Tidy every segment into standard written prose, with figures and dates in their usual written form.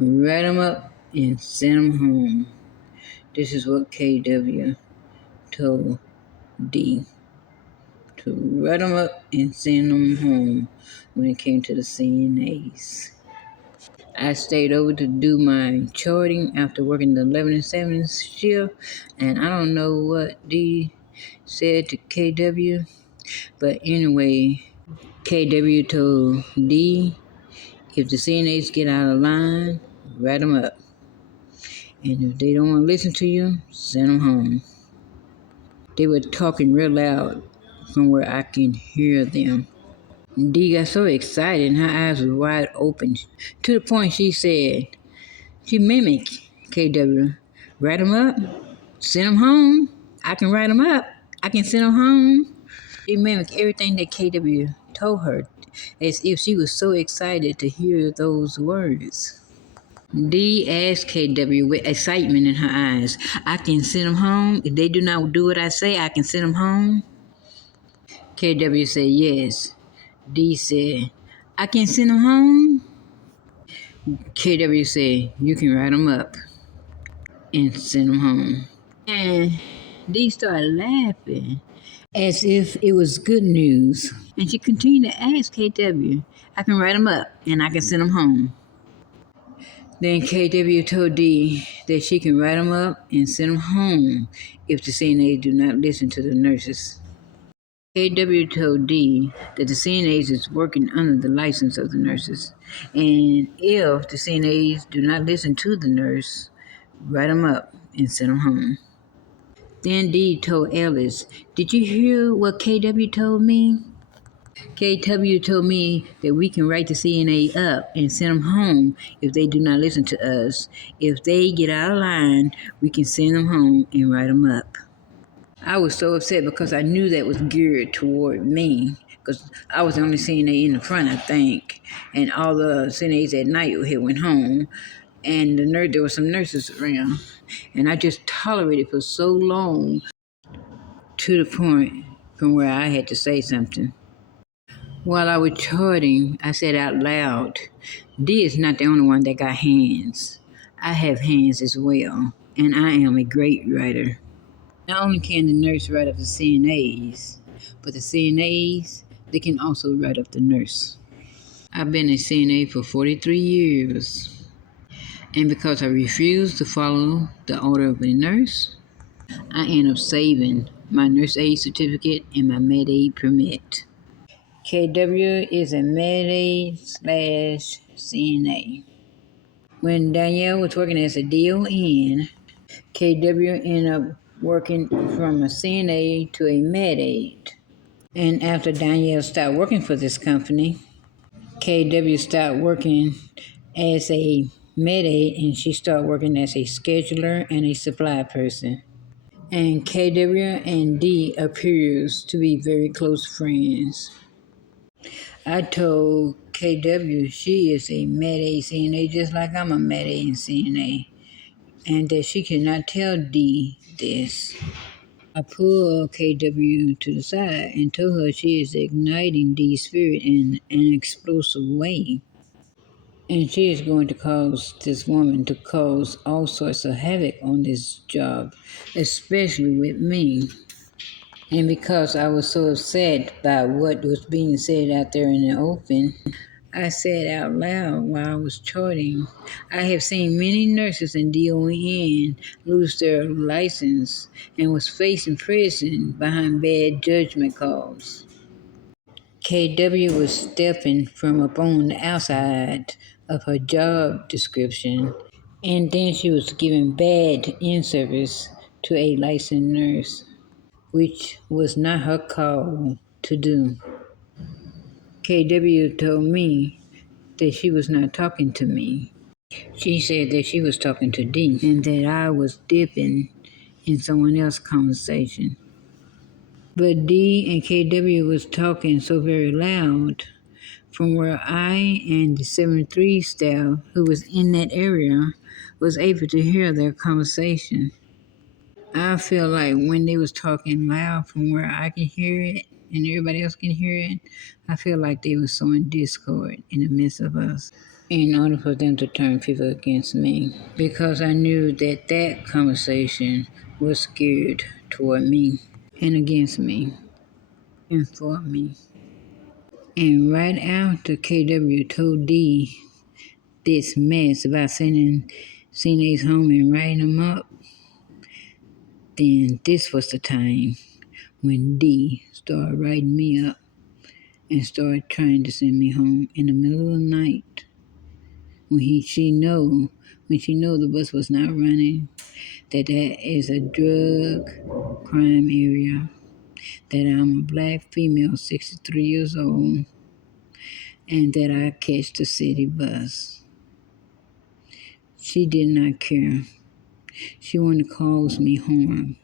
write them up and send them home. This is what KW told D, to write them up and send them home when it came to the CNAs. I stayed over to do my charting after working the 11 and 7 shift, and I don't know what D said to KW, but anyway, KW told D, if the CNAs get out of line, write them up. And if they don't want to listen to you, send them home. They were talking real loud from where I can hear them. Dee got so excited and her eyes were wide open to the point she mimicked KW. Write them up, send them home. I can write them up. I can send them home. She mimicked everything that KW told her as if she was so excited to hear those words. Dee asked KW with excitement in her eyes, I can send them home? If they do not do what I say, I can send them home? KW said yes. Dee said, I can send them home? KW said, you can write them up and send them home. And Dee started laughing as if it was good news. And she continued to ask KW, I can write them up and I can send them home. Then KW told Dee that she can write them up and send them home if the CNAs do not listen to the nurses. KW told Dee that the CNAs is working under the license of the nurses, and if the CNAs do not listen to the nurse, write them up and send them home. Then Dee told Ellis, did you hear what KW told me? KW told me that we can write the CNA up and send them home if they do not listen to us. If they get out of line, we can send them home and write them up. I was so upset because I knew that was geared toward me because I was the only CNA in the front, I think, and all the CNAs at night had went home, and there were some nurses around, and I just tolerated for so long to the point from where I had to say something. While I was charting, I said out loud, Dee is not the only one that got hands. I have hands as well, and I am a great writer. Not only can the nurse write up the CNAs, but the CNAs, they can also write up the nurse. I've been a CNA for 43 years, and because I refused to follow the order of a nurse, I end up saving my nurse aid certificate and my med aid permit. KW is a med aid / CNA. When Danielle was working as a DON, KW ended up working from a CNA to a med aid. And after Danielle stopped working for this company, KW stopped working as a med aid and she started working as a scheduler and a supply person. And KW and Dee appears to be very close friends. I told KW she is a med aid CNA just like I'm a med aid CNA, and that she cannot tell Dee this. I pulled KW to the side and told her she is igniting Dee's spirit in an explosive way. And she is going to cause this woman to cause all sorts of havoc on this job, especially with me. And because I was so upset by what was being said out there in the open, I said out loud while I was charting, I have seen many nurses and DON lose their license and was facing prison behind bad judgment calls. KW was stepping from up on the outside of her job description, and then she was giving bad in-service to a licensed nurse, which was not her call to do. KW told me that she was not talking to me. She said that she was talking to Dee and that I was dipping in someone else's conversation. But Dee and KW was talking so very loud from where I and the 7-3 staff who was in that area was able to hear their conversation. I feel like when they was talking loud from where I can hear it and everybody else can hear it, I feel like they was sowing discord in the midst of us. in order for them to turn people against me, because I knew that that conversation was geared toward me and against me and for me. And right after KW told D this mess about sending CNAs home and writing them up, then this was the time when D started writing me up and started trying to send me home in the middle of the night when she know the bus was not running, that is a drug crime area, that I'm a black female, 63 years old, and that I catch the city bus. She did not care. She wanted to cause me harm.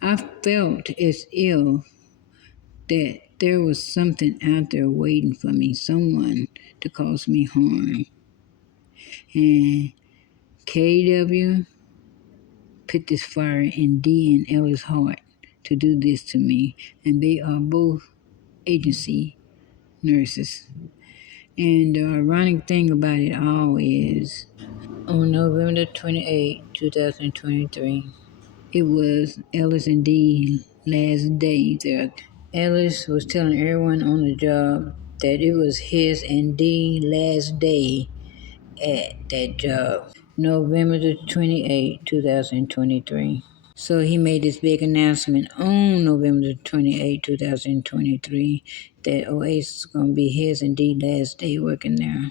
I felt as if that there was something out there waiting for me, someone to cause me harm. And KW put this fire in D and Ella's heart to do this to me, and they are both agency nurses. And the ironic thing about it all is, on November 28, 2023, it was Ellis and Dee's last day there. Ellis was telling everyone on the job that it was his and Dee's last day at that job. November the 28th, 2023. So he made this big announcement on November 28, 2023, that Oasis is going to be his and Dee's last day working there.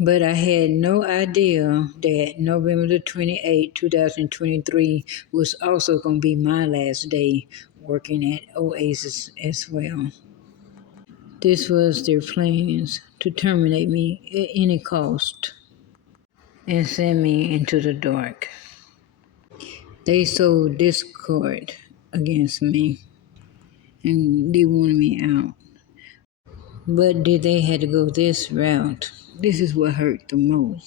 But I had no idea that November the 28th, 2023 was also going to be my last day working at Oasis as well. This was their plans to terminate me at any cost and send me into the dark. They sowed discord against me and they wanted me out. But did they had to go this route? This is what hurt the most.